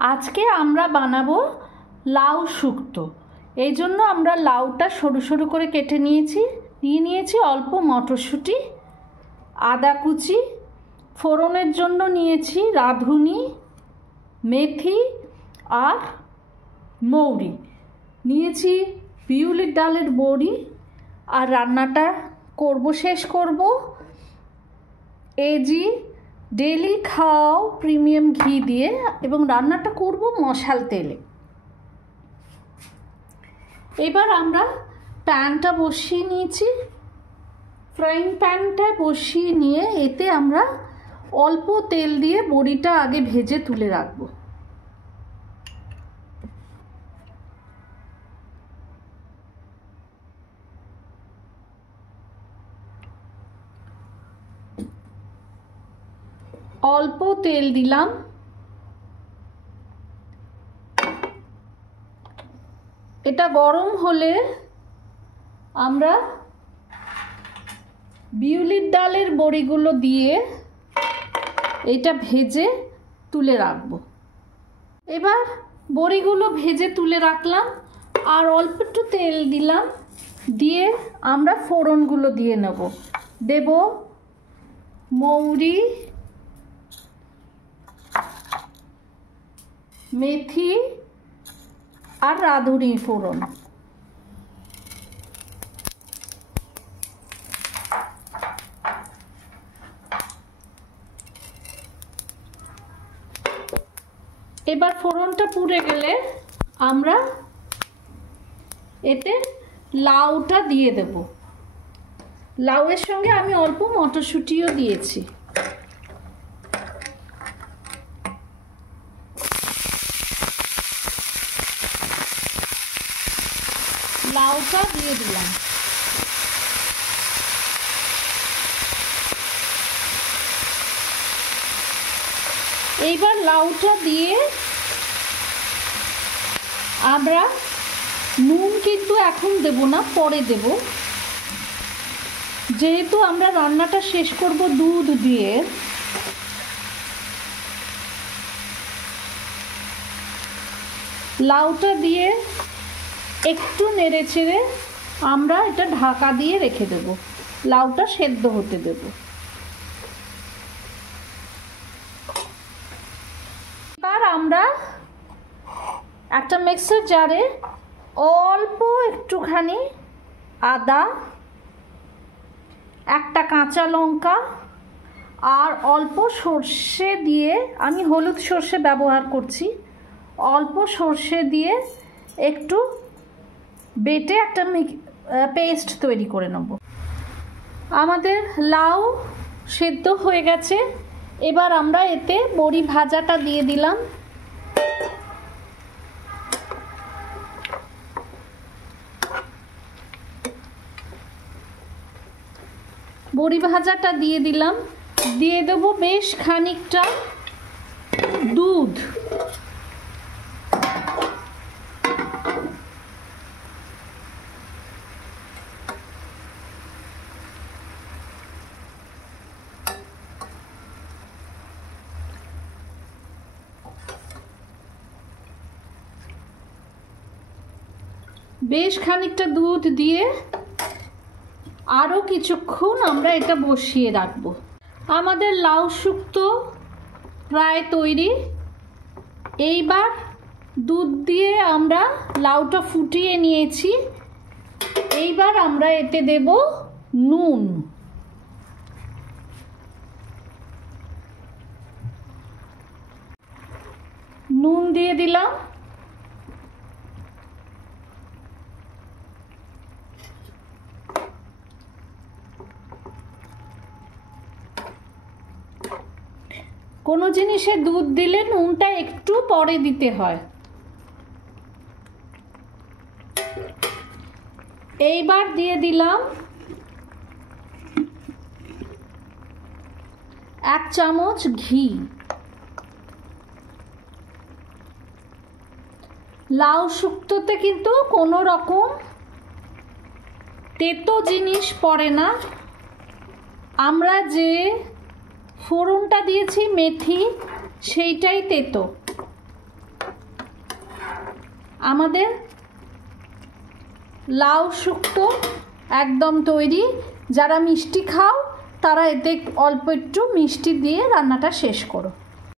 আজকে আমরা বানাবো লাউ শুক্তো। এই জন্য আমরা লাউটা সরু সরু করে কেটে নিয়েছি অল্প মটরশুঁটি, আদা কুচি, ফোড়নের জন্য নিয়েছি রাঁধুনি, মেথি আর মৌরি, নিয়েছি বিউলির ডালের বড়ি। আর রান্নাটা শেষ করব এজি ডেলি খাও প্রিমিয়াম ঘি দিয়ে, এবং রান্নাটা করব মশাল তেলে। এবার আমরা প্যানটা বসিয়ে নিয়েছি, ফ্রাইং প্যানটা বসিয়ে নিয়ে এতে আমরা অল্প তেল দিয়ে বড়িটা আগে ভেজে তুলে রাখবো। অল্প তেল দিলাম, এটা গরম হলে আমরা বিউলির ডালের বড়িগুলো দিয়ে এটা ভেজে তুলে রাখবো। এবার বড়িগুলো ভেজে তুলে রাখলাম, আর অল্প একটু তেল দিলাম, দিয়ে আমরা ফোড়নগুলো দিয়ে দেব মৌরি, মেথি আর রাঁধুনি ফোড়ন। এবার ফোড়নটা পুড়ে গেলে আমরা এতে লাউটা দিয়ে দেব। লাউয়ের সঙ্গে আমি অল্প মটরশুঁটিও দিয়েছি। লাউটা দিয়ে দিলাম। এইবার লাউটা দিয়ে আমরা নুন কিন্তু এখন দেব না, পরে দেব, যেহেতু আমরা রান্নাটা শেষ করব দুধ দিয়ে। লাউটা দিয়ে একটু নেড়ে চেড়ে আমরা এটা ঢাকা দিয়ে রেখে দেব, লাউটা সেদ্ধ হতে দেব। এবার আমরা একটা মিক্সার জারে অল্প একটুখানি আদা, একটা কাঁচা লঙ্কা আর অল্প সর্ষে দিয়ে, আমি হলুদ সর্ষে ব্যবহার করছি, অল্প সর্ষে দিয়ে একটু বেটে একটা পেস্ট তৈরি করে নেব। আমাদের লাউ সেদ্ধ হয়ে গেছে, এবার আমরা এতে বড়ি ভাজাটা দিয়ে দিলাম। বড়ি ভাজাটা দিয়ে দিলাম, দিয়ে দেবো বেশ খানিকটা দুধ। বেশ খানিকটা দুধ দিয়ে আরও কিছুক্ষণ আমরা এটা বসিয়ে রাখব। আমাদের লাউ শুক্তো প্রায় তৈরি। এইবার দুধ দিয়ে আমরা লাউটা ফুটিয়ে নিয়েছি, এইবার আমরা এতে দেব নুন। নুন দিয়ে দিলাম, কোনো জিনিসে দুধ দিলে নুনটা একটু পরে দিতে হয়। এইবার দিয়ে দিলাম 1 চামচ ঘি। লাউ শুক্তোতে কিন্তু কোনো রকম তেতো জিনিস পড়ে না, আমরা যে ফোড়নটা দিয়েছি মেথি, সেইটাই তেতো। আমাদের লাউ শুক্তো একদম তৈরি। যারা মিষ্টি খাও তারা এতে অল্প একটু মিষ্টি দিয়ে রান্নাটা শেষ করো।